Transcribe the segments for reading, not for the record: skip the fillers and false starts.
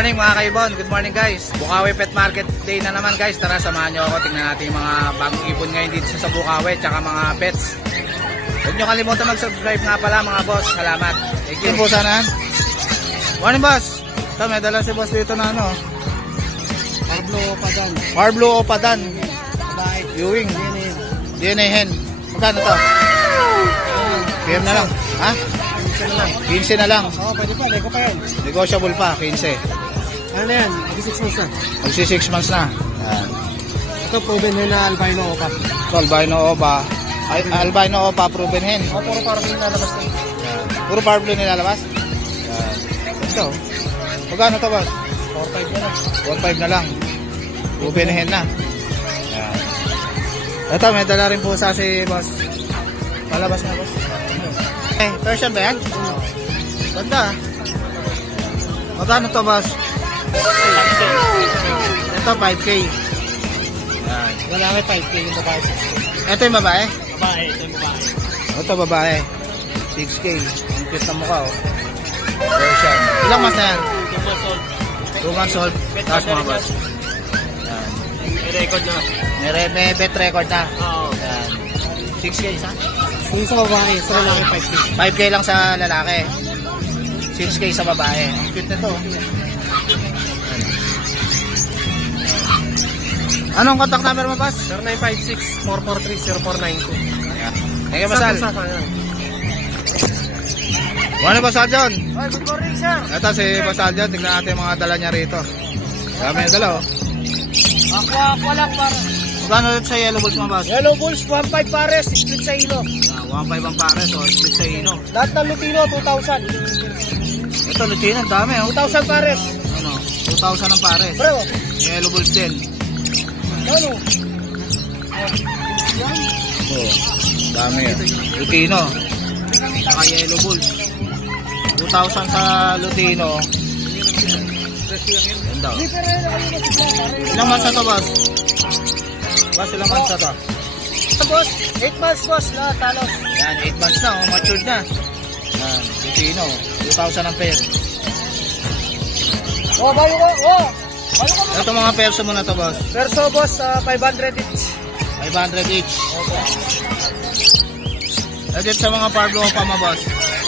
morning mga kaibon, good morning guys. Bukawi Pet Market Day na naman guys. Tara samahan nyo ako, tingnan natin yung mga bagong ibon ngayon dito sa Bukawi, tsaka mga pets. Huwag nyo kalimutan mag-subscribe nga pala mga boss. Salamat. Thank you po sana. Morning boss. Ito may dala si boss dito na ano, Parblo Opadan. Parblo Opadan Ewing DNA hen. Magkano to? PM na lang. Ha? 15 na lang. Oo, pwede pa. Lego pa yan. Negotiable pa, 15. Ano na yan? Magsi 6 months na. Magsi 6 months na. Yan. Ito, proven hen na albino opa. Ito, albino opa. Albino opa, proven hen. O, puro Parblo nilalabas na. Yan. Puro Parblo nilalabas? Yan. Ito. Magkano to boss? 4-5 na lang. 4-5 na lang. Proven hen na. Yan. Ito, may dala rin po sa si boss. Palabas na boss. Eh, Persian ba yan? Ganda. Magkano to boss? Ito 5K. Yan. Wala may 5K yung babae. Ito yung babae? Babae, ito yung babae. Ito babae. 6K. Ang cute na mukha oh. Persian. Ilang months na yan? 2 months old. Tapos mga boss. Yan. May record na. May bet record na. Oo. Yan. 6K isa? Yung sa babae, sa lalaki 5K. 5K lang sa lalaki. 6K sa babae. Ang cute nito. Anong contact number mo, boss? 0956-443-0492. Thank you, Basal. Ano, Basal John? Ay, good morning, sir. Ito si Basal John. Tignan natin yung mga dala niya rito. Dami yung dala, oh. Aqua lang para. Magkano ulit sa yellow bulls mo, boss? Yellow bulls, 1.5 pares, split sa ilo. 1.5 ang pares, oh. Split sa ino. Lahat ng Lutino, 2,000. Ito, Lucino, ang dami, oh. 2,000 pares. Ano? 2,000 ang pares. Bro, Yellow bulls din. ano? Oh, dami, oh. Lucino. Saka yellow bulls. 2,000 sa Lutino. Ganda, oh. Ilang months na to, boss? Boss, ilang months na to? Boss, 8 months, boss, lahat, talos. Yan, 8 months na, oh, matured na. Yan, Lutino, 2,000 ang pair. Oh, bayo ko, oh! Bayo ko mo. Ito mga perso mo na to, boss. Perso, boss, 500 each. 500 each. Edit sa mga Parblo pa mo, boss.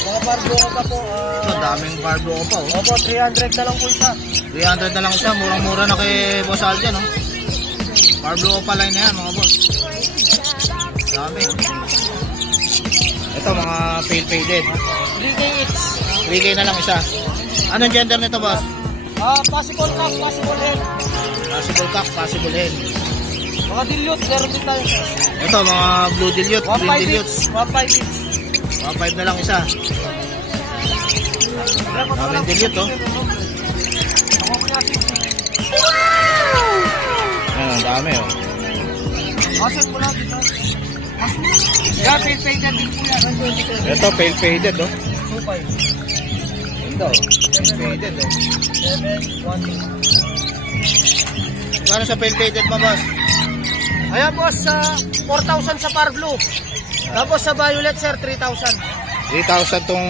Mga Parblo ko pa po. Ito, daming Parblo pa, oh. Opo, 300 na lang po isa. 300 na lang siya, murang-mura na kay Boss Aljan, no? Parblo pa line na yan, mga boss. Dami, oh. Ito, mga pale faded. 3K each. 3K na lang isa. Anong gender nito, boss? Possible cock, possible hen. Possible cock, possible hen. Mga dilute, meron din tayo. Ito, mga blue dilute, green 1.5 dilute. each. 1.5 each. 1.5 na lang isa. Daming dilute, oh. Ako ko natin. Ayan, dami, oh. Asan mo lang dito? Yeah, pale faded din po yan. Ito, pale faded, oh. 2.5. Ganda, oh. Pale faded, oh. 7, 1, 2. Gano'n sa pale faded mo, boss? Ayan, boss, 4,000 sa Parblo. Tapos sa violet, sir, 3,000. 3,000 tong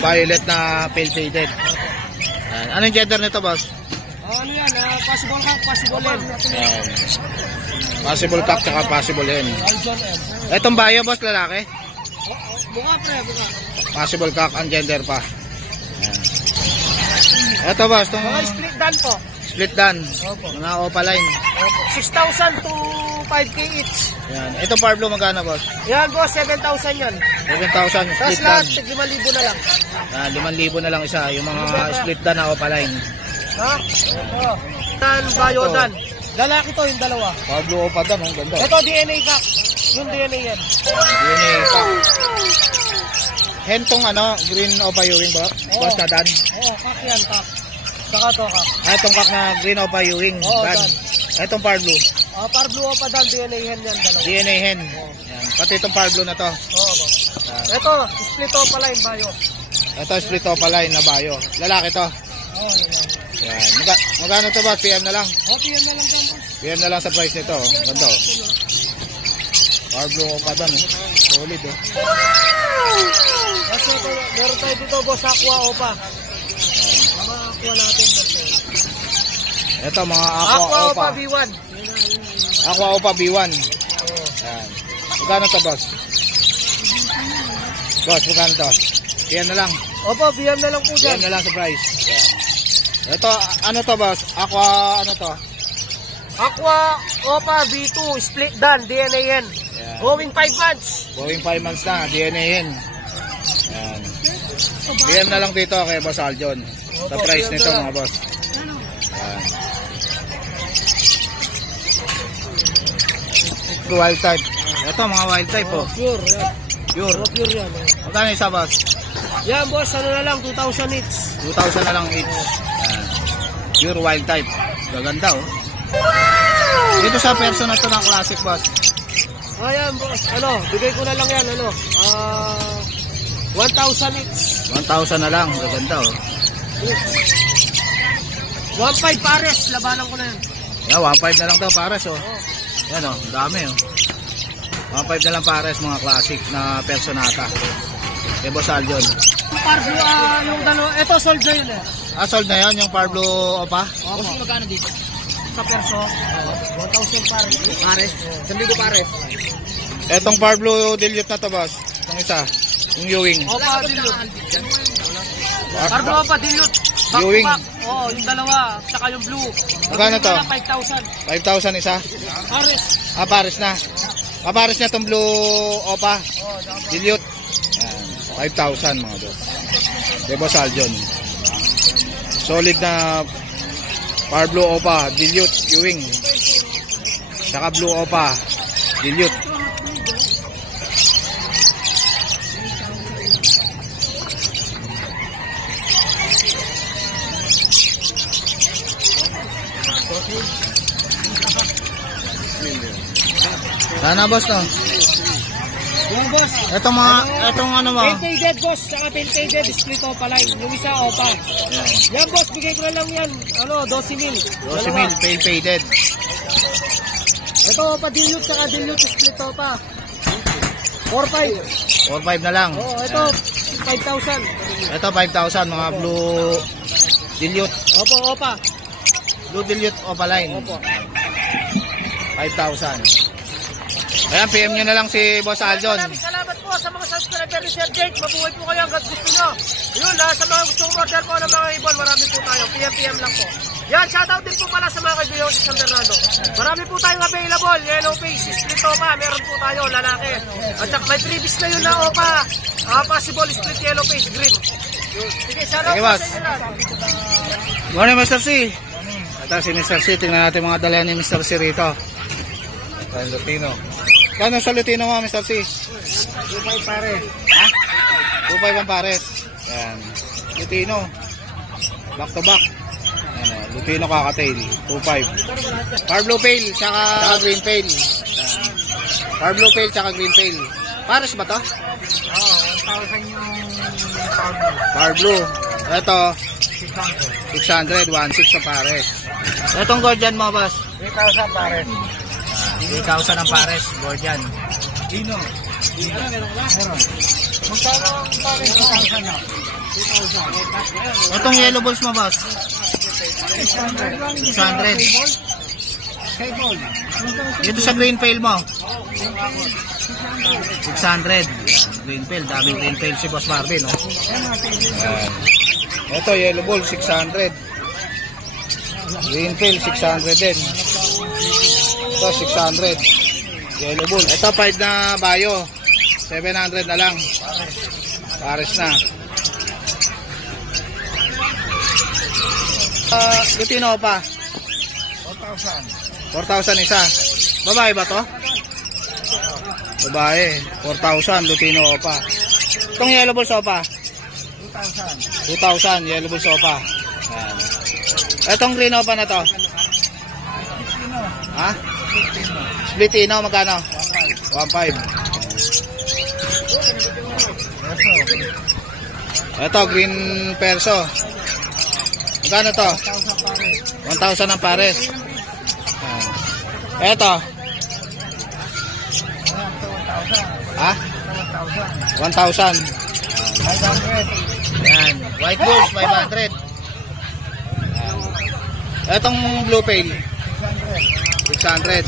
violet na pale faded. Ayan. Anong gender nito, boss? Ano yan, possible cock, possible hen. Ayan. Possible cock tsaka possible hen. Aljon M. Etong bayo, boss, lalaki? Bunga, pre, bunga. Possible cock ang gender pa. Ayan. Ito, boss, itong Mga split dan po. split dan. Opo. Mga opaline. Opo. 6,000 to 5K each. Ayan. Itong Parblo, magkano, boss? Yan, boss, 7,000 yan. 7,000 Tapos split dan. lahat, 5,000 na lang. Ayan, 5,000 na lang isa. Yung mga split dan na opaline. Ha? Ito. Dan, Bayodan. Lalaki to, yung dalawa. Parblo opa dan, ang ganda. Ito, DNA cock. Yung DNA yan. DNA cock. Hen tong ano, green opa Ewing, boss na dan. Oo, cock yan, cock. Saka to, cock. Itong cock na green opa Ewing, Oo, dan. dan. Itong Parblo. Parblo pa dan, DNA hen yan, dalawa. DNA hen. Yan. Pati itong Parblo na to. Oo, po. Ito, split opa line, bayo. Ito split opaline na bayo. Lalaki to. Oo, naman. Yan. Magkano to, boss? PM na lang. Okay, yan na lang to, boss. PM na lang sa price nito. Oh. Ganda, oh. Parblo opa dan, oh. Solid, oh. Kasi ito, meron tayo dito, boss, aqua opa. Mga aqua natin, boss. Ito mga Aqua Opa B1. Aqua Opa B1. Yan. Magkano to, boss? Boss, magkano to? Yan na lang. Opo, BM na lang po Yan dyan. na lang sa price. Yan. Ito, ano to, boss? Aqua, ano to? Aqua Opa B2 split dan DNA yan. Yan. Going 5 months. Going 5 months na, DNA yan. Yan. PM na lang dito kay Boss Aljon. Sa Opo, price PM nito na lang. mga boss. Yan. Ito wild type. Ito mga wild type po. Pure yan. Pure. Pure yan. Magkano isa, boss? Yan boss, ano na lang, 2,000 each. 2,000 na lang each. Yan. Pure wild type. Gaganda oh. Dito sa person na to ng classic, boss. Ayan boss, ano, bigay ko na lang yan, ano, 1,000 each. 1,000 na lang. Gaganda oh. 1,500 pares, labanan ko na yan. Yan, 1,500 na lang to pares oh. Yan oh, dami oh. 1,500 na lang pares mga classic na personata. Kay Boss Aljon. Parblo, yung dalawa, ito sold na yun eh. Sold na yan yung Parblo Opa? Opo. Magkano dito? Sa perso, 1,000 pares. Pares? 1,000 pares. Etong Parblo Dilute na to, boss. Itong isa, yung Ewing. Opa, dilute. Parblo Opa, dilute. Back to Ewing. back. Oo, yung dalawa, saka yung blue. Magkano to? 5,000. 5,000 isa? Pares. Pares na. Pares niya itong Blue Opa. Dilute. Yan. 5,000 mga boss. Kay Boss Aljon. Solid na Parblo Opa, Dilute, Ewing. Saka Blue Opa, Dilute. Sana boss to. Yung boss. Etong ano mo? Painted boss, saka painted split Opa line. Yung isa Opa. Yan. Yan boss, bigay ko na lang yan. Ano, 12,000. 12,000 pale faded. Ito Opa dilute, saka dilute split Opa. 4,500. 4,500 na lang. Oo, ito 5,000. Ito 5,000 mga Blue Dilute. Opo, Opa. Blue Dilute Opa line. Opo. 5,000. Ayan, PM nyo na lang si Boss Aljon. Maraming salamat po sa mga subscriber ni Sir Jake. Mabuhay po kayo hanggang gusto nyo. Yun, sa mga gustong order po ng mga ibon, marami po tayo. PM lang po. Yan, shoutout din po pala sa mga kaibigan sa San Bernardo. Marami po tayong available. Yellow face, split Opa. Meron po tayo, lalaki. At saka may previous na yun na Opa. Possible split yellow face, green. Yun. Sige, shoutout Sige, po boss. sa inyo lahat. Morning, Mr. C. Ito si Mr. C. Tingnan natin mga dala ni Mr. C rito. San Lutino. Kano sa Lutino mo, Mr. C? 2,500 pare. Ha? 2,500 ang pares. Ayan. Lutino. Back to back. Ayan o. Lutino kakatail. 2,500. Parblo Pale, tsaka Green Pale. Ayan. Parblo Pale, tsaka Green Pale. Pares ba to? Oo, 1,000 yung Parblo. Ito, 600. 1,600 sa pares. Itong Gordian mo, boss? 3,000 pare. 3,000 ang pares. Gordian. Dino. Meron. Magkano ang pare? 2,000 na. 2,000. Itong yellow balls mo, boss? 600. 600. Cable. Dito sa green pail mo? 600. Yan, green pail. Daming green pail si Boss Marvin, no? Yan. Ito, yellow ball, 600. Green pail, 600 din. Ito, 600. Yellow bull. Ito, 5 na bayo. 700 na lang. Pares na. Lutino pa. 4,000 isa. Babae ba to? Babae. 4,000. Lutino pa. Itong yellow bull sopa? 2,000. Yellow bull sopa. Yan. Itong green opa na to? Ha? Splitino, magkano? 1,500. Ito, green perso. Magkano to? 1,000 ang pares. Ito. Ha? 1,000. Yan. White bulls, 500. Etong blue pail. 600.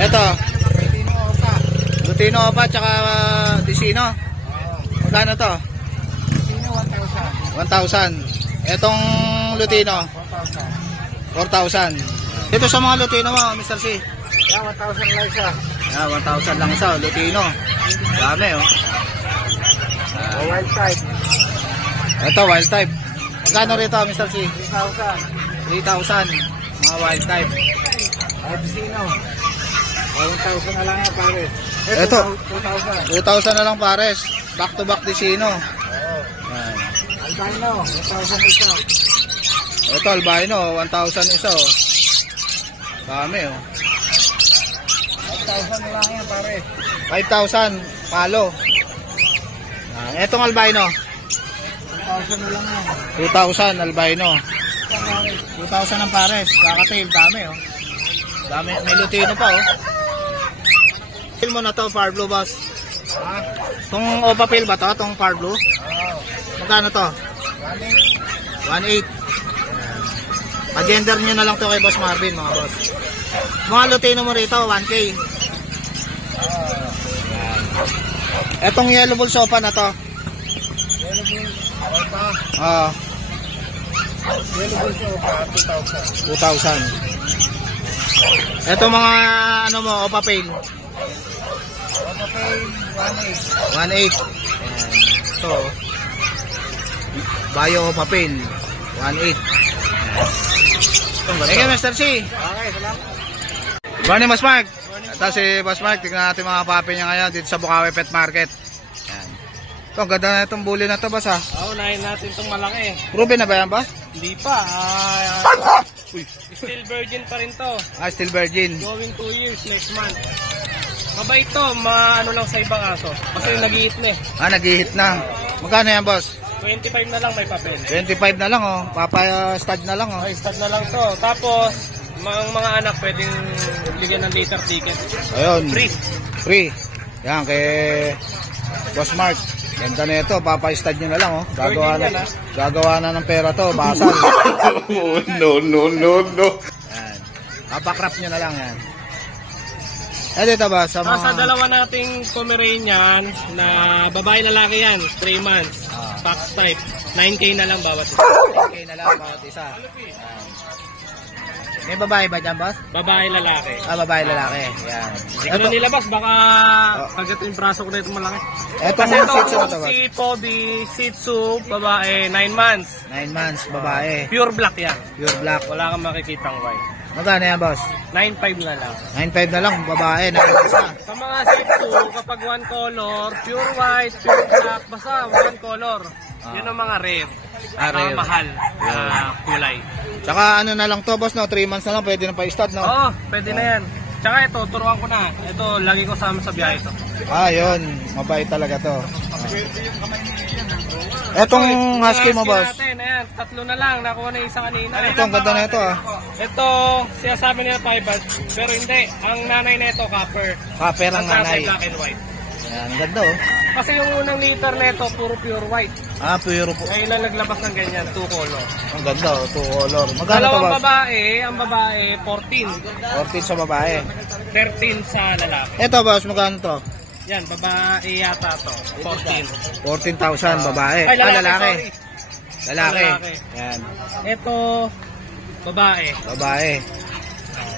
Ito. Lutino Opa tsaka Disino. Magkano to? 1,000. Etong Lutino 4,000. Dito sa mga Lutino mo, Mr. C. Yan, 1,000 lang isa. 1,000 lang isa, Lutino. Dami oh. Wild type. Ito wild type. Magkano rito, Mr. C? 3,000. 3,000. Mga wild type. Disino. 1,000 na lang yan, pare. Ito. 2,000. 2,000 na lang pares. Back to back Disino. Oo. Yan. Albino, 1,000 isa. Ito albino, 1,000 isa oh. Dami oh. 5,000 na lang yan, pare. 5,000 palo. Etong albino 2,000 na lang yan. 2,000 albino. 2,000 ang pares. Kakatail, dami oh. Dami, may Lutino pa oh. Pil mo na to, Power Blue boss. Ha? Itong Opa Pil ba to? Itong Power Blue? Oo. Magkano to? 1,800. Agender nyo na lang to kay Boss Marvin mga boss. Mga Lutino mo rito, 1K. Etong yellow bull sopa na to. Yellow Bull, Opa. Oo, Yellow Bull siya, Opa, 2,000. eto mga ano mo, Opa Pale. Opa Pay, 1,800. 1,800. Ito. Bayo Opa Pale. 1,800. Thank you, Mr. C. Okay, salamat. Morning, Boss Mark. Ito si Boss Mark. Tignan natin mga papi niya ngayon dito sa Bukawi Pet Market. Yan. Ito, ang ganda na itong bully na ito, boss ha. Unahin natin itong malaki. Proven na ba yan, boss? Hindi pa. Uy. Still virgin pa rin to. Still virgin. Going 2 years next month. Mabait to, maano lang sa ibang aso. Kasi nag-iit na eh. Nag-hit na. Magkano yan, boss? 25 na lang may papel. 25 na lang, oh. Papa-stud na lang, oh. Okay, start na lang to. Tapos, mga anak pwedeng bigyan ng later ticket. Ayun. Free. Free. Yan, kay Boss Mark. Ganda na ito. Papa-stud nyo na lang, oh. Gagawa na ng pera to. Basal. No. Yan. Papakrap nyo na lang, yan. Dito ba? Sa Sa dalawa nating Pomeranian na babae lalaki yan, 3 months. Fox type. 9K na lang bawat isa. 10K na lang bawat isa. May babae ba dyan, boss? Babae lalaki. Babae lalaki. Yan. Hindi ko na nilabas, baka kagat yung braso ko na itong malaki. Ito Kasi mga ito, Shih Tzu na to, boss. si Poby, Shih Tzu, babae, 9 months. 9 months, babae. Pure black yan. Pure black. Wala kang makikitang white. Magkano yan, boss? 9.5 na lang. 9.5 na lang, babae. Nakikisa. Sa mga Shih Tzu, kapag one color, pure white, pure black, basta one color. Yun ang mga rare. Rare. Mahal na kulay. Tsaka ano na lang to, boss, no? 3 months na lang, pwede na pa-stud, no? Oo, pwede na yan. Tsaka ito, turuan ko na. Ito, lagi ko sama sa biyahe ito. Yun. Mabait talaga to. Etong husky mo, boss? Natin, ayan, 3 na lang. Nakuha na isa kanina. Ito, ang ganda na ito, ah. Ito, sinasabi nila 5 pero hindi. Ang nanay na ito, copper. Copper ang At saka nanay. black and white. Yan, ang ganda, oh. Kasi yung unang litter na ito, puro pure white. Pure po. Ngayon lang naglabas ng ganyan, 2 color. Ang ganda, oh. 2 color. Magkano to, Dalawang boss? babae, ang babae 14, 14 sa babae. 13 sa lalaki. Ito, boss, magkano to? Yan, babae yata to, 14. 14,000, babae. Ay, lalaki. Lalaki. Sorry. Lalaki. Lalaki. Yan. Ito, babae. Babae.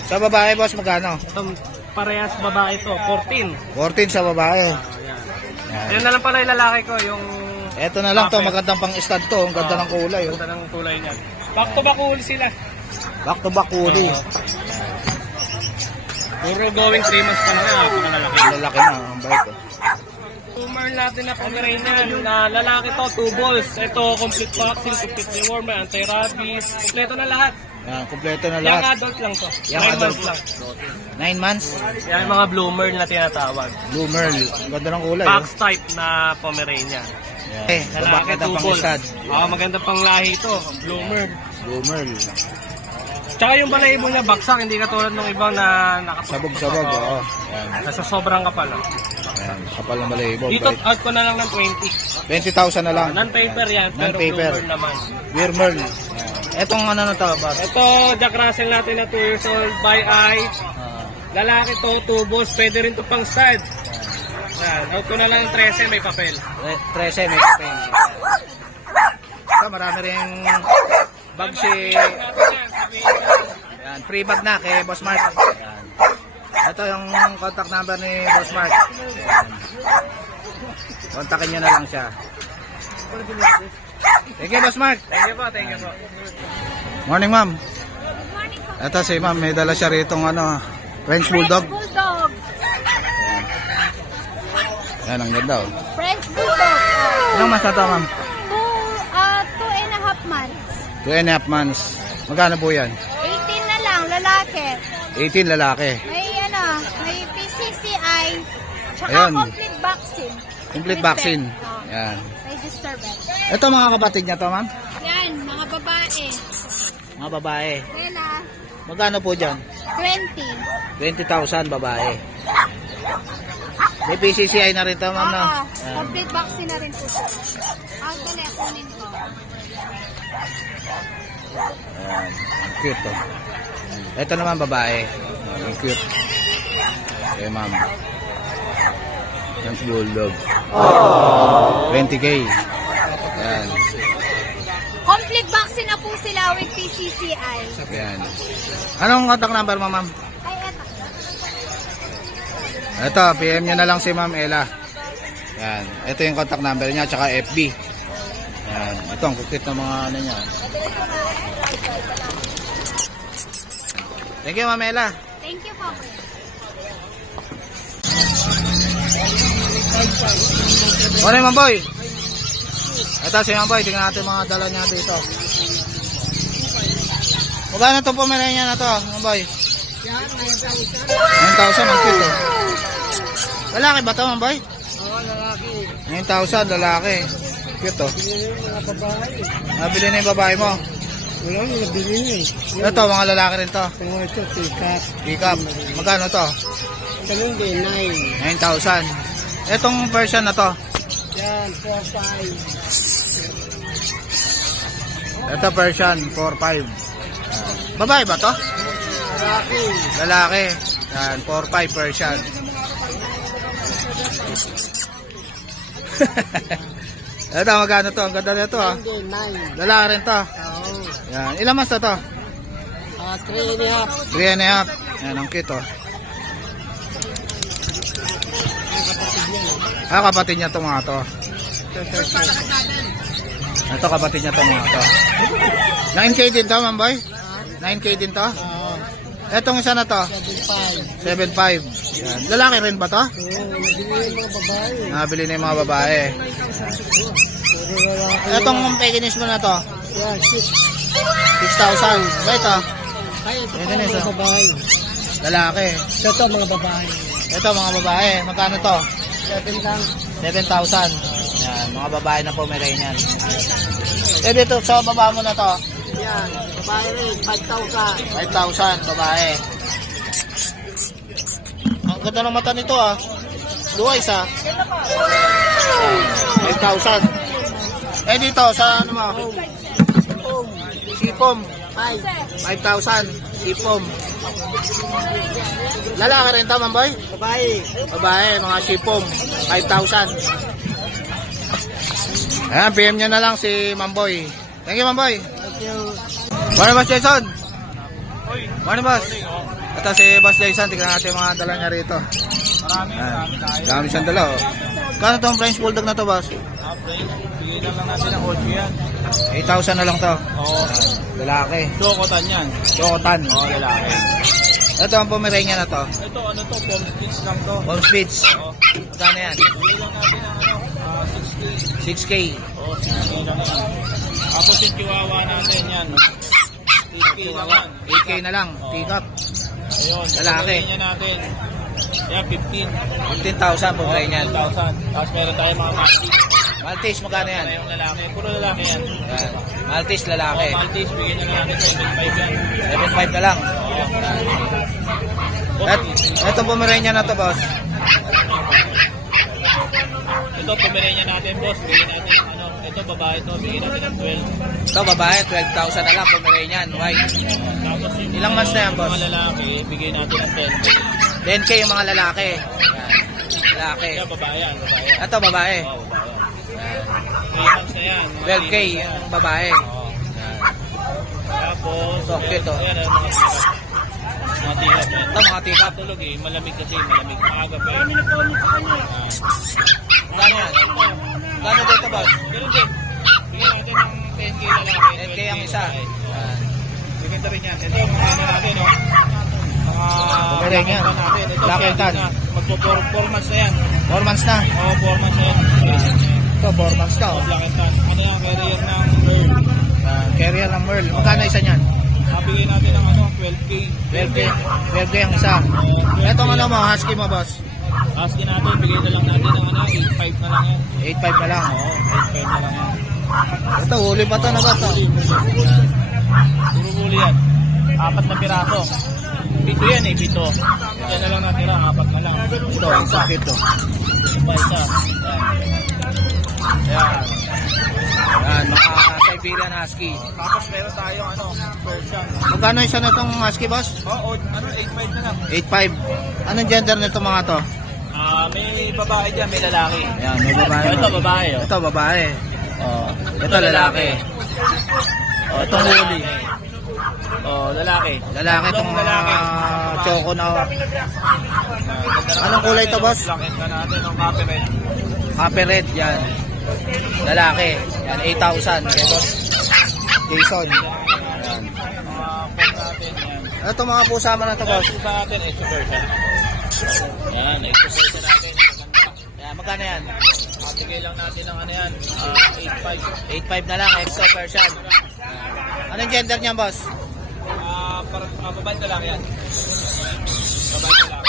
Sa babae, boss, magkano? Itong parehas babae to, 14. 14 sa babae. Yan. Yan na lang pala yung lalaki ko, yung Ito na lang to, Copper. magandang pang-stud to. Ang ganda ng kulay, oh. ganda ng kulay niya. Back to back huli sila. Back to back kulay. Puro going 3 months pa na nga, lalaki. Lalaki na, ang bait, oh. Tumor natin na Pomeranian na lalaki to, 2 balls. Ito, complete vaccine, complete deworm, anti-rabies, kompleto na lahat. Yan, kumpleto na Young lahat. adult lang to. Young 9 adult. months lang. 9 months. Yan yung mga bloomer na tinatawag. Blue Merl. Ang ganda ng kulay, oh. Fox type na Pomeranian. Eh, Lalaki, maganda 2 pang balls. stud. Maganda pang lahi ito, bloomer. Blue Merl. Tsaka yung balahibo niya bagsak, hindi katulad ng ibang na nakasabog. Sabog-sabog, oo. Yan, Nasa sobrang kapal. yan. Kapal ng balahibo. Dito, Bait. out ko na lang ng 20. 20,000 na lang. Non-paper yan, pero Non-paper. bloomer naman. Pure Merl. Yan. Etong ano na to, boss? Ito, Jack Russell natin na 2 years old, by eye. Lalaki to, tubos, pwede rin to pang stud. Yan, out ko na lang yung 13, may papel. 13, may papel. Ito, marami rin bag si... Yan, free bag na kay Boss Mark. Yan. Ito yung contact number ni Boss Mark. Yan. Kontakin nyo na lang siya. Thank you, Boss Mark. Thank you po, thank you po. Morning, ma'am. Ito si ma'am, may dala siya rito ano, French Bulldog. Bulldog. Yan, ang ganda oh. French Bulldog. Ilang months na to, ma'am? 2.5 months. 2.5 months. Magkano po yan? 18 na lang, lalaki. 18 lalaki. May PCCI, tsaka Ayun. complete vaccine. Complete With vaccine. vet. Oh, Yan. register vet. Ito mga kapatid niya to, ma'am? Yan, mga babae. Mga babae. Lela, Magkano po dyan? 20. 20,000 babae. May PCCI na rin to, ma'am, no? Oo, Yan. complete vaccine na rin po siya. Ang dali, kunin ko. Ayan. Ang cute to. Ito naman babae. Ang cute. Okay, ma'am. French Bulldog. 20K. Ayan. Complete vaccine na po sila with PCCI. Ayan. Anong contact number mo, ma'am? Ay, eto. Ito, PM nyo na lang si Ma'am Ella. Yan. Ito yung contact number niya, tsaka FB. Yan. Ito, ang cute ng mga ano niya. Thank you, Ma'am Ella. Thank you po. Morning, Ma'am Boy. Ito si Ma'am Boy. Tingnan natin mga dala niya dito. Magkano itong Pomeranian na to, Ma'am Boy? 9,000. Ang cute, oh. Lalaki ba ito, Ma'am Boy? Oo, lalaki. 9,000, lalaki. Cute, oh. Mga babae. Nabili na yung babae mo. Wala nyo, nabili nyo eh. Ito, mga lalaki rin to. Ito, ito, sikat. Pick up. Magkano to? Tanong din, 9. 9,000. Etong version na to. Yan, 4-5. Ito version 4-5. Babae ba to? Lalaki. Lalaki. Yan, 4-5 version. Ito, magkano to? Ang ganda nito ah. Din, 9. Lalaki rin to. Oo. Yan. Ilang months na to? 3.5. 3.5. Yan, ang cute oh. Kapatid niya to mga to. Ito kapatid niya to mga to. 9K din to, Ma'am Boy? 9K din to? Oo. Etong isa na to? 7.5. 7.5. Yan. Lalaki rin ba to? Oo, nabili yung mga babae. Nabili na yung mga babae. Puro lalaki. Etong Pekinese mo na to? Yan, 6,000. Ba ito? Ay, ito Yan pa din, mga isa. babae. Lalaki. Ito, mga babae. Ito mga babae. Magkano to? 7 lang. 7,000. Yan. Mga babae na Pomeranian. Eh dito sa baba mo na to? Yan, babae rin, 5,000. 5,000 babae. Ang ganda ng mata nito ah. Luwais ah. 5,000. Eh dito sa ano mo? Sipom. 5,000. Sipom. Lalaki rin to, Ma'am Boy? Babae. Babae, mga sipom. 5,000. Ayan, PM nyo na lang si Ma'am Boy. Thank you, Ma'am Boy. Thank you. Morning, Boss Jason. Morning, Boss. Ito si Boss Jason. Tignan natin yung mga dala niya rito. Dami siyang dala, oh. Kano itong French Bulldog na to, Boss? Bigyan lang natin ng 8 yan. 8,000 na lang to. Oo. Lalaki. Chocotan yan. Chocotan. Oo, lalaki. Ito ang Pomeranian na to. Ito, ano to, form stitch lang to. Home Spitz. Oo. Magkano yan? Bigyan lang natin ng 6K. 6K. Oo, 6K lang yan. Tapos yung chihuahua natin yan. 8K lang yan. 8K na lang. Pick up. Ayun. Lalaki. Yung natin. Yan, 15. 15,000 Pomeranian. 15,000. Tapos meron tayong mga Maltese. Maltese, magkano yan? Yung lalaki. Puro lalaki yan. Yan. Maltese, lalaki. Maltese, bigyan na natin sa 7.5 yan. 7,500 na lang. Itong Pomeranian na to, Boss. Ito, Pomeranian natin, boss. Bigyan natin, Ito, babae to. Bigyan natin ng 12. Ito babae, 12,000 na lang, Pomeranian, white. Tapos yung Ilang months na yan, boss? mga lalaki, bigyan natin ng 10. 10K yung mga lalaki. Yan. Lalaki. Kaya babae yan, babae. Ito babae. Oo, babae. 3 months na yan. 12K yung babae. Oo. Tapos, So, cute, oh. ayan, mga tirap. Mga tirap yan. Ito mga tikap. Tulog eh, malamig kasi, malamig. Maaga pa yun. Gano yan? Gano dito, boss? Ganun din. Bigyan natin ng 10K lalaki. 10K ang isa. Yan. Bigyan rin yan. Ito, mga ano natin, no? Mga Pomeranian. black and tan natin. Ito, Black and tan. Magpo-4 months na yan. 4 months na. Oo, 4 months na yan. Ito, 4 months na. Oh, Oh. black and tan. Ano yung carrier ng bird? Carrier ng Merl. Magkano isa niyan? Mabigay natin ng ano, 12K. 12K ang isa. Itong ano mo, husky mo, boss? Askin natin, bigay na lang natin ng ano, 8.5 na lang yan. 8.5 na lang. Oo, 8.5 na lang yan. Ito, huli pa to na, boss? Oh. Puro huli yan. 4 na piraso. Pito yan eh, pito. Yan na lang natira, 4 na lang. Ito, ang sakit to. Pa isa. Yan. Yan. Yan, mga Siberian Husky. Tapos meron tayong ano, Persian. Magkano isa na itong Husky, boss? Oo, ano, 8.5 na lang. 8.5. Anong gender nito mga to? May babae dyan, may lalaki. Ayan, may babae. Ito, babae. Oh. Ito, babae. Oh, ito, lalaki. Oh, itong huli. Oh, lalaki. Lalaki itong lalaki. choco na. Anong kulay to, boss? Lakin ka natin ng copyright. Happy red, yan. Lalaki. Yan, 8,000. Yan, boss. Jason. Yan. Mga pet natin yan. Ito mga pusa mo na to, boss. Sa atin, extra version. Yan, extra version natin. Yan, magkano yan? Bigay lang natin ng ano yan, 8.5. 8.5 na lang, extra Persian. Anong gender niya, boss? Parang babae ka lang yan. Babae ka lang.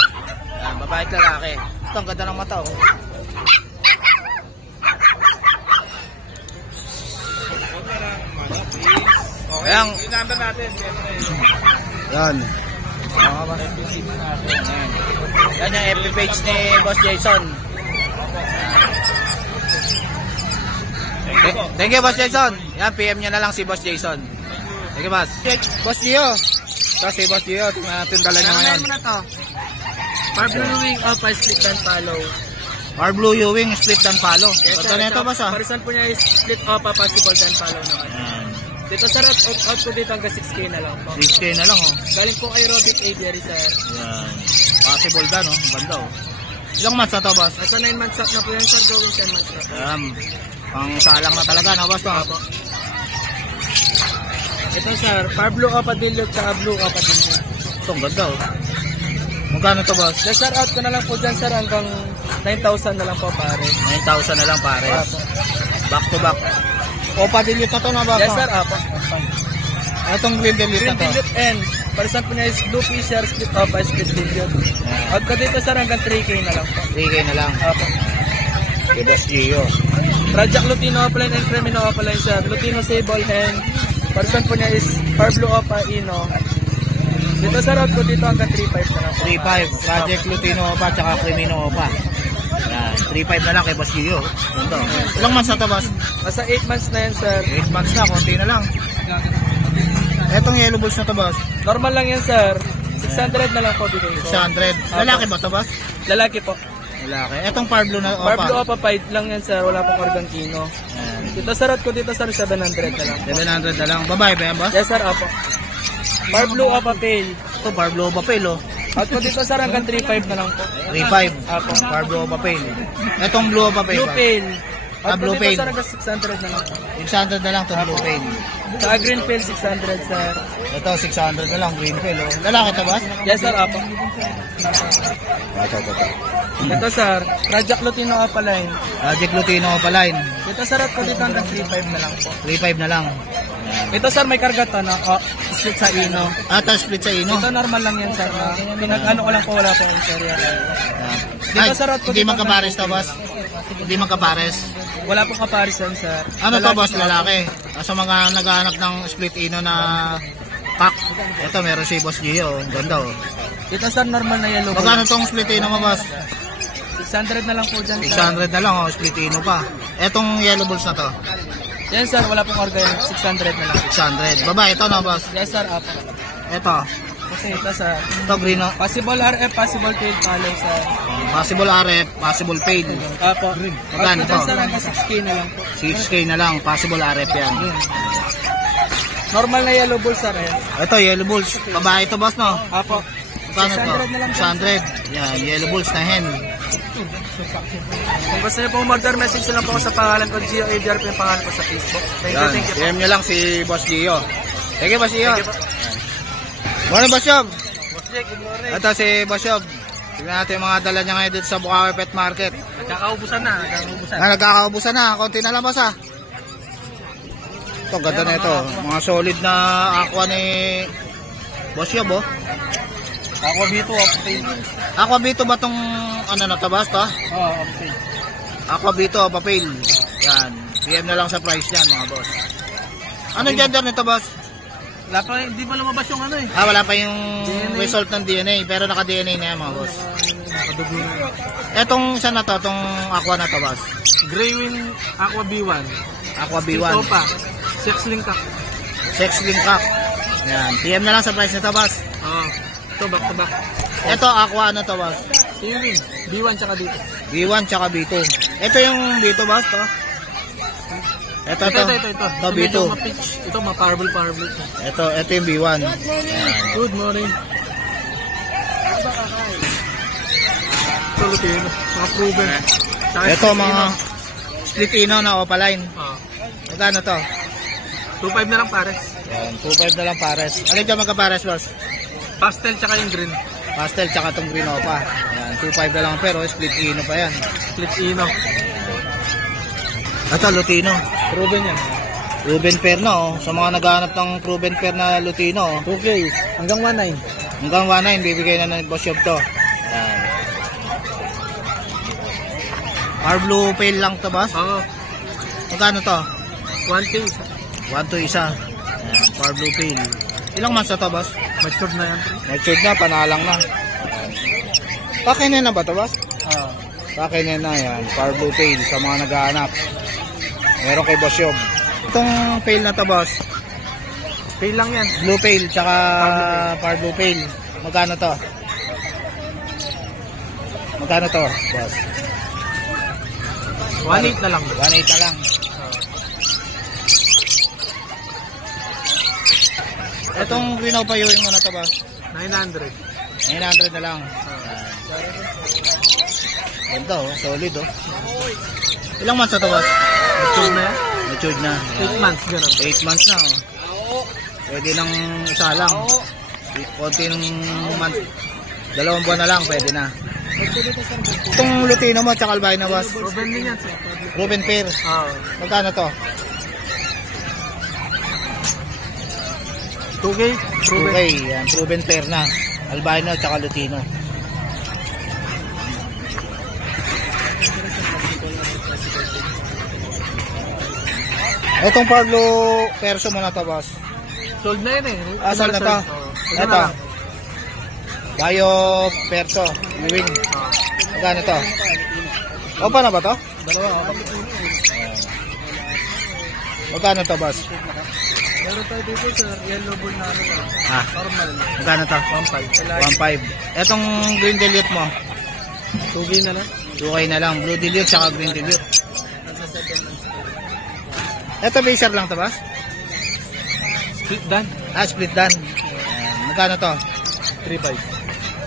Yan, babae at lalaki. Ito, ang ganda ng mata, oh. Okay, Ayan. yung number natin, siyempre. Yan. FPCB natin. Yan yung FB page ni Boss Jason. Thank you po. Thank you, Boss Jason. Yan, PM nyo na lang si Boss Jason. Thank you, Boss. Boss Gio. Ito si Boss Gio. Tingnan natin dala niya ngayon. mo na to. Parblo Wing Alpha Split and Follow. Our Blue Ewing, split dan palo. Ganda na ito, Boss, ah. Parisan po niya is Split Alpha Possible dan Follow naman. Dito sir, out ko dito hanggang 6K na lang po. 6K na lang, oh. Galing po kay Robic Aviary sir. Yan. Possible dan, oh. Ganda, oh. Ilang months na to, Boss? Nasa 9 months up na po yan sir, going 10 months na po. Yan. Pang salang na talaga, no, Boss, no? Ito sir, Parblo Opadillo at Blue Opadillo. Ito, ang ganda, oh. Magkano to, Boss? Yes sir, out ko na lang po dyan sir hanggang 9,000 na lang po pare. 9,000 na lang, pare. Apo. Back to back. Opa dilute na to, no, Boss? Yes no? sir, apo. Itong green dilute Green na to. Dilute and parisan po niya is Blue Fisher Split Alpha Split Dilute. Out ko dito sir hanggang 3K na lang po. 3K na lang. Apo. Kay Boss Gio. Project Lutino Opaline and Cremino Opaline sir. Lutino Sable Hen. Parisan po niya is Parblo Opa Ino. Dito sir, out ko dito hanggang 3.5 na lang po. 3.5. Project Lutino Opa, tsaka Crimino Opa. Yan. 3.5 na lang kay Boss Gio. Ganda. Ilang months na to, Boss? Nasa 8 months na yan sir. 8 months na, konti na lang. Etong yellow balls na to, Boss? Normal lang yan sir. 600 na lang po bigay ko. 600. Lalaki ba to, Boss? Lalaki po. Lalaki. Etong Parblo na Opa. Parblo Opa 5 lang yan sir. Wala pong Argentino. Yan. Dito sir, out ko dito sir 700 na lang. 700 na lang. Babae ba yan, Boss? Yes sir, apo. Parblo Opa Pale. Ito, Parblo Opa Pale, oh. Out ko dito sir hanggang 3.5 na lang po. 3.5. Apo. Parblo Opa Pale. Etong Blue Opa Pale. Blue Pale. Out ko Blue dito Pale. sir hanggang 600 na lang po. 600 na lang to Blue Pale. Sa Green Pale 600 sir. Ito, 600 na lang. Green Pale, oh. Lalaki to, Boss? Yes sir, apo. Ito. Dito sir, Project Lutino Opaline. Project Lutino Opa line. Dito sir, out ko dito hanggang 3.5 na lang po. 3.5 na lang. Ito sir, may karga to na split sa ino. Split sa ino. Ito normal lang yan sir na pinag-ano ko lang po, wala pong interior. Ay, Dito, sir, at hindi dito magkapares to, Boss? Hindi magkapares. Wala pong comparison sir. Ano to, Boss? Lalaki. Sa mga naghahanap ng split ino na pack. Ito, meron si Boss Gio. Ganda, oh. Dito sir, normal na yellow. Magkano tong split ino mo, Boss? 600 na lang po dyan sir. 600 na lang, oh. Split ino pa. Etong yellow balls na to. Yes sir, wala pong order. 600 na lang. 600. Baba, ito na boss. Yes sir, apo. Ito. Kasi ito sa Ito green no? possible RF, possible tail follow sa Possible RF, possible fade. apo. Magkano to? Sir, hanggang 6K na lang po. 6K na lang, possible RF yan. Normal na yellow bull sir eh. Ito, yellow bulls. Babae ito boss no? Apo. Magkano to? 600 na lang po. 600. Yan, yellow bulls na hen. Kung gusto niyo pong order, message lang po ako sa pangalan ko, Gio ADR po yung pangalan ko sa Facebook. Thank you, Yan, thank you. DM nyo lang si Boss Gio. Thank you, Boss Gio. Morning, Boss Yob. Boss Jake, good morning. Ito si Boss Yob. Tignan natin yung mga dala niya ngayon dito sa Bukawi Pet Market. Nagkakaubusan na, nagkakaubusan. Nagkakaubusan na. Konti na lang, Boss ha. Ito, ganda na ito. Mga solid na aqua ni Boss Yob, oh. Ako dito, update. Aqua Bito ba tong ano na to, Boss? To? Oo, update. Aqua Bito, papel. Yan. PM na lang sa price niyan, mga boss. Ano gender nito, Boss? Wala pa, hindi pa lumabas yung ano eh. Wala pa yung DNA. result ng DNA, pero naka-DNA na yan, mga boss. Nakadugo na. Etong isa na to, itong aqua na to, Boss. Greywin Aqua B1. Aqua Ito B1. pa. Sex link up. Sex link cock. Yan. PM na lang sa price nito, Boss. Oo. Ito, back to back. Ito, aqua ano to, Boss? Seaweed. B1 tsaka dito. B1 tsaka B2. Ito yung B2, Boss, to. Ito. Ito, B2. Medyo ma-pitch. Ito, ma-parable. Ito yung B1. Good morning. Ito, Lutino. Mga proven. Tsaka Ito, split mga ino. split ino na opaline. Oo. Magkano to? 2.5 na lang pares. Yan, 2.5 na lang pares. Alin dyan magka-pares, Boss? Pastel tsaka yung green. Pastel tsaka itong green opa. Yan, 2.5 na lang pero split ino pa yan. Split ino. Ito, Lutino. Proven yan. Proven pair na, oh. Sa mga naghahanap ng proven pair na Lutino, oh. 2K. Hanggang 1.9. Hanggang 1.9, bibigay na ng Boss Yob to. Yan. Our blue pail lang to, Boss. Oo. Magkano to? 1K. 1 to isa. Yan, Power blue pail. Ilang months na to, Boss? Matured na yan. Matured na, panalang na. Pakinin na ba to, Boss? Oo. Pakinin na yan. Power blue pail sa mga naghahanap. Meron kay Boss Yob. Itong pail na to, Boss. Pail lang yan. Blue pail, tsaka power blue pail. Magkano to? Magkano to, Boss? 1.8 na lang. 1.8 na lang. Itong green pa yung ano to, Boss? 900. 900 na lang. Ganda, oh. Solid, oh. Ilang months na to, Boss? Matured na yan. Matured na. 8 months, gano'n. 8 months na, oh. Pwede nang isa lang. Konti ng month. 2 buwan na lang, pwede na. Itong Lutino mo, tsaka albino, Boss? Proven din yan. Proven pair. Oo. Magkano to? 2K. Proven. Okay, yan. Proven pair na. Albino, tsaka Lutino. Itong Parlo Perso mo na to, Boss. Sold na yun eh. Asal na to? Oo. Ito. Bayo Perso. Ewing. Magkano to? Opa na ba to? Dalawa. Magkano to, Boss? Meron tayo dito sa yellow bull na ano. Ah, Normal. magkano to? 1.5. Etong Green Dilute mo? 2K na lang. 2K na lang. Blue Dilute tsaka Green Dilute. Nasa 7 months. Ito, baser lang to, Boss? Split dan. Split dan. Ayan. Magkano to? 3.5.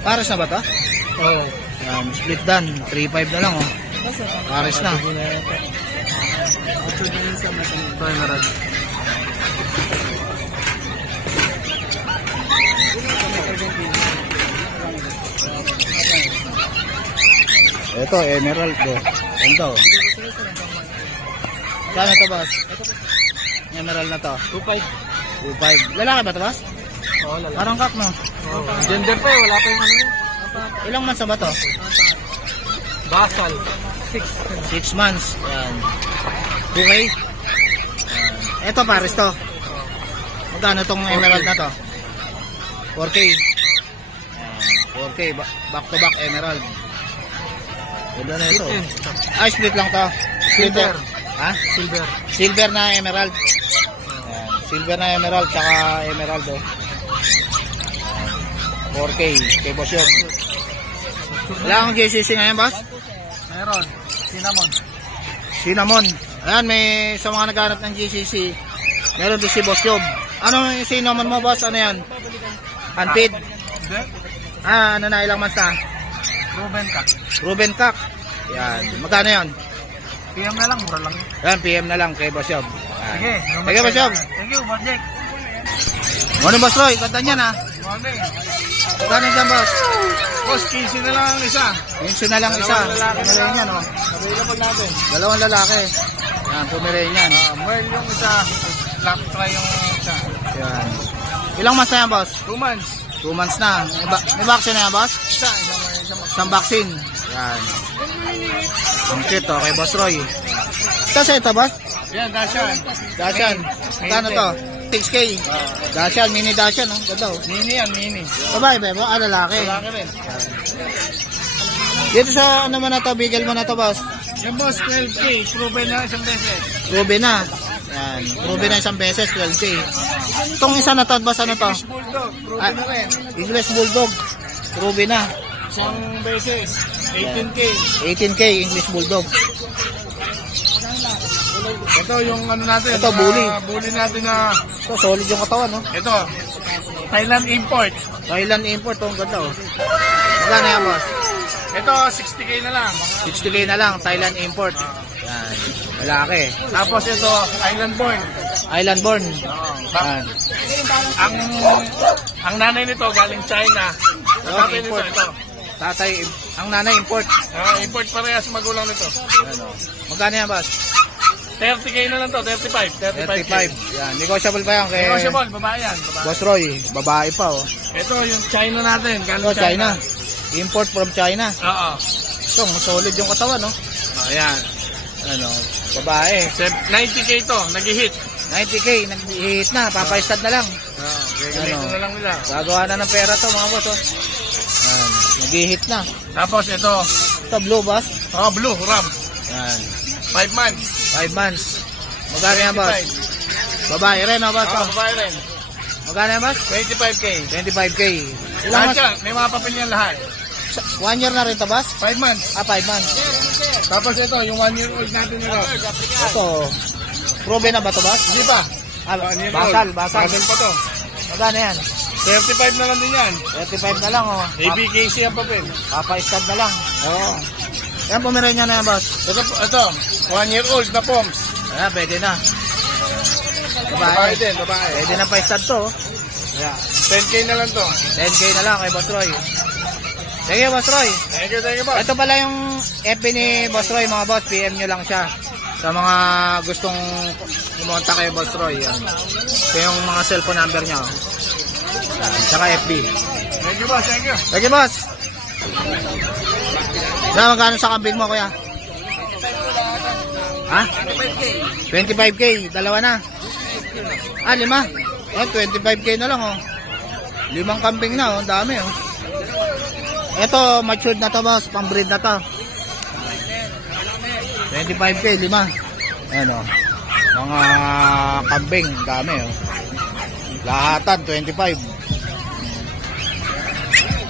Pares na ba to? Oo. Ayan, split dan. 3.5 na lang, oh. Pares na. Ito din sa Emerald. Ito, Emerald, oh. Ganda, oh. Magkano to, Boss? Emerald na to. 2.5. 2.5. Lalaki ba to, Boss? Oo, lalaki. Parang kak, no? Gender pa eh. Wala pa yung ano yun. Ilang months na ba to? Basal. 6 months. Ayan. 2K? Ayan. Ito, pares to. Magkano tong Emerald na to? 4K. Ayan. 4K. Back to back Emerald. Ganda na ito. Split lang to. Split. Ha? Silver. Silver na emerald. Ayan. Silver na emerald, tsaka emerald, oh. 4K, kay boss yun. Wala kang JCC ngayon, boss? Meron. Cinnamon. Cinnamon. Ayan, may sa mga naghanap ng GCC, meron din si Boss Job. Ano yung cinnamon mo, boss? Ano yan? Hunted? Hindi. Ano na, ilang months na? Ruben ka. Ruben Cock. Yan. Magkano yan? PM na lang, mura lang. Yan, PM na lang kay Boss Job. Sige. Sige, Boss Job. Thank you, Boss Jake. Ano, Boss Roy? Ganda niyan, ha? Morning. Magkano dyan, boss? Boss, 15 na lang ang isa. Minsan na lang isa. lalaki na Pumirin lang. yan, oh. Available natin. Dalawang lalaki. Yan, pumirin yan. Merl yung isa. Black try yung isa. Yan. Ilang months na yan, boss? 2 months. 2 months na. May vaccine na yan, boss? Isa. Isang vaccine. Yan. Ang cute, oh, kay Boss Roy. Ito sa ito, boss? Yan, Dashan. Dashan. Kano to? 6K. Dashan, mini Dashan, oh. Ganda, oh. Mini yan, mini. Babae, bebo? Lalaki. Lalaki rin. Dito sa ano mo na to, bigel mo na to, boss? Yung boss, 12K. Proven na isang beses. Ruby na. Yan. Ruby na isang beses, 12K. Itong isa na to, boss, ano to? Bulldog. Ah, Proven na rin. English Bulldog. Ruby na. Isang beses. 18K. 18K, English Bulldog. Ito yung ano natin. Ito, bully. Bully natin na. Ito, solid yung katawan, no? Ito. Thailand import. Thailand import, oh. Ang ganda, oh. Magkano yan, boss? Ito, 60K na lang. 60K na lang, Thailand import. Yan. Lalaki. Tapos ito, island born. Island born. Yan. Ang nanay nito galing China. Ang Oh, tatay nito, import. ito. Tatay, ang nanay import. Import parehas magulang nito. Yan, oh. Magkano yan, boss? 30K na lang to, 35. 35. Yan. Negotiable pa yan kay Negotiable, babae yan. Babae. Boss Roy. Babae pa, oh. Ito yung China natin. Galing Ito, China. Import from China. Oo. Ito, solid yung katawan, no? Ayan. Ano, babae. 90K to, nag-hit. 90K, nag-hit na. Papaistad na lang. Ganito Ano? na lang nila. Gagawa na ng pera to, mga boss, oh. Yan. Nag-hit na. Tapos ito, Ito, blue, boss. blue, ram. Yan. 5 months. 5 months. Magkano yan, boss? Babae rin, no, boss? Babae rin. Magkano yan, boss? 25K. 25K. Ilang Lahat months? yan, may mga papel yan lahat. 1 year na rin to, boss? 5 months. 5 months. Tapos ito, yung 1 year old natin nito. Ito, proven na ba to, boss? Hindi pa. Basal. Basal pa to. Magkano yan? 35 na lang din yan. 35 na lang, oh. ABKC ang papel. Papa-stud na lang. Oo. Yan, pumirin niya na yan, boss. Ito, 1 year old na poms. Ayan, pwede na. Babae din, babae. Pwede na pa-stud to, oh. Yeah. 10K na lang to. 10K na lang kay Boss Roy. Sige, Boss Roy. Thank you, boss. Ito pala yung FB ni Boss Roy, mga boss. PM nyo lang siya. Sa mga gustong pumunta kay Boss Roy. Yan. Ito yung mga cellphone number niya. Oh. Yan. Tsaka FB. Thank you, boss. Thank you. Sige, boss. Na, magkano sa kambing mo, kuya? Ha? 25K. Dalawa na. 5. 25K na lang, oh. 5 kambing na, oh. Dami, oh. Ito, matured na to, boss. Pang-breed na to. 25K, 5. Ayan, oh. Mga kambing. Dami, oh. Lahatan, 25.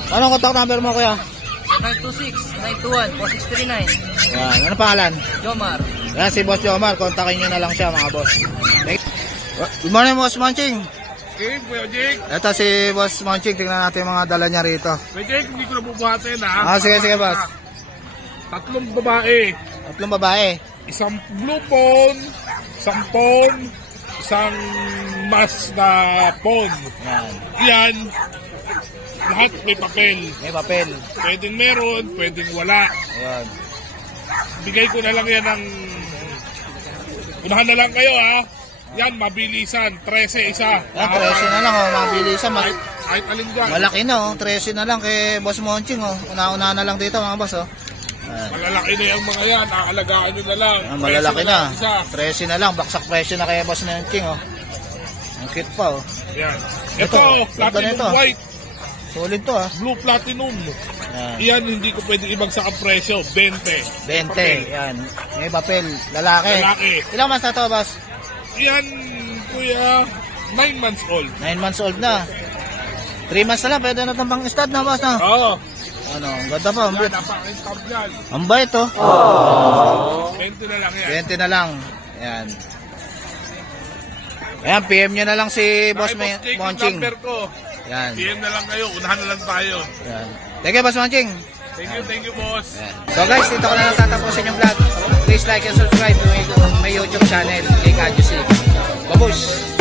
Anong contact number mo, kuya? 926-921-4639. Yan. Ano pangalan? Jomar. Yan, si Boss Jomar. Kontakin nyo na lang siya, mga boss. Good morning, Boss Manching. Okay, Kuya Jake. Ito si Boss Manching. Tingnan natin yung mga dala niya rito. Kuya Jake, hindi ko na bubuhatin, ha? Sige, boss. 3 babae. 3 babae. Isang blue phone, isang phone, isang mas na phone. Yan. Yan, lahat may papel. May papel. Pwedeng meron, pwedeng wala. Ayan. Bigay ko na lang yan ng... Unahan na lang kayo, ha? Yan, mabilisan. 13 isa. Yan, 13 na lang, oh. Mabilisan. Kahit alin dyan. Malaki na, oh. 13 na lang kay Boss Manching, oh. Una-una na lang dito, mga boss, oh. Ayan. Malalaki na yung mga yan. Nakalagaan nyo na lang. Malalaki 13 na. isa. 13 na lang. Baksak presyo na kay Boss Manching, oh. Ang cute pa, oh. Yan. Ito, Ito, ganda platinum nito. white. Solid to, ah. Blue platinum. Yan. Yan, hindi ko pwede ibagsak ang presyo. 20. 20. Yan. May papel. Lalaki. Lalaki. Ilang months na to, boss? Yan, kuya, 9 months old. 9 months old na. 3 months na lang. Pwede na itong pang-stud na, boss, no? Oo. Ano, ang ganda pa. Yan, napaka-stab yan. Ang bait, oh. 20 na lang yan. 20 na lang. Yan. Ayan, PM nyo na lang si Boss Boss Jake, yung Monching. number ko. Yan. PM na lang kayo, unahan na lang tayo. Yan. Thank you, Boss Monching. Thank you, boss. Yan. So guys, dito ko na lang tatapusin yung vlog. Please like and subscribe to my YouTube channel, Jake Adjusi. Babush!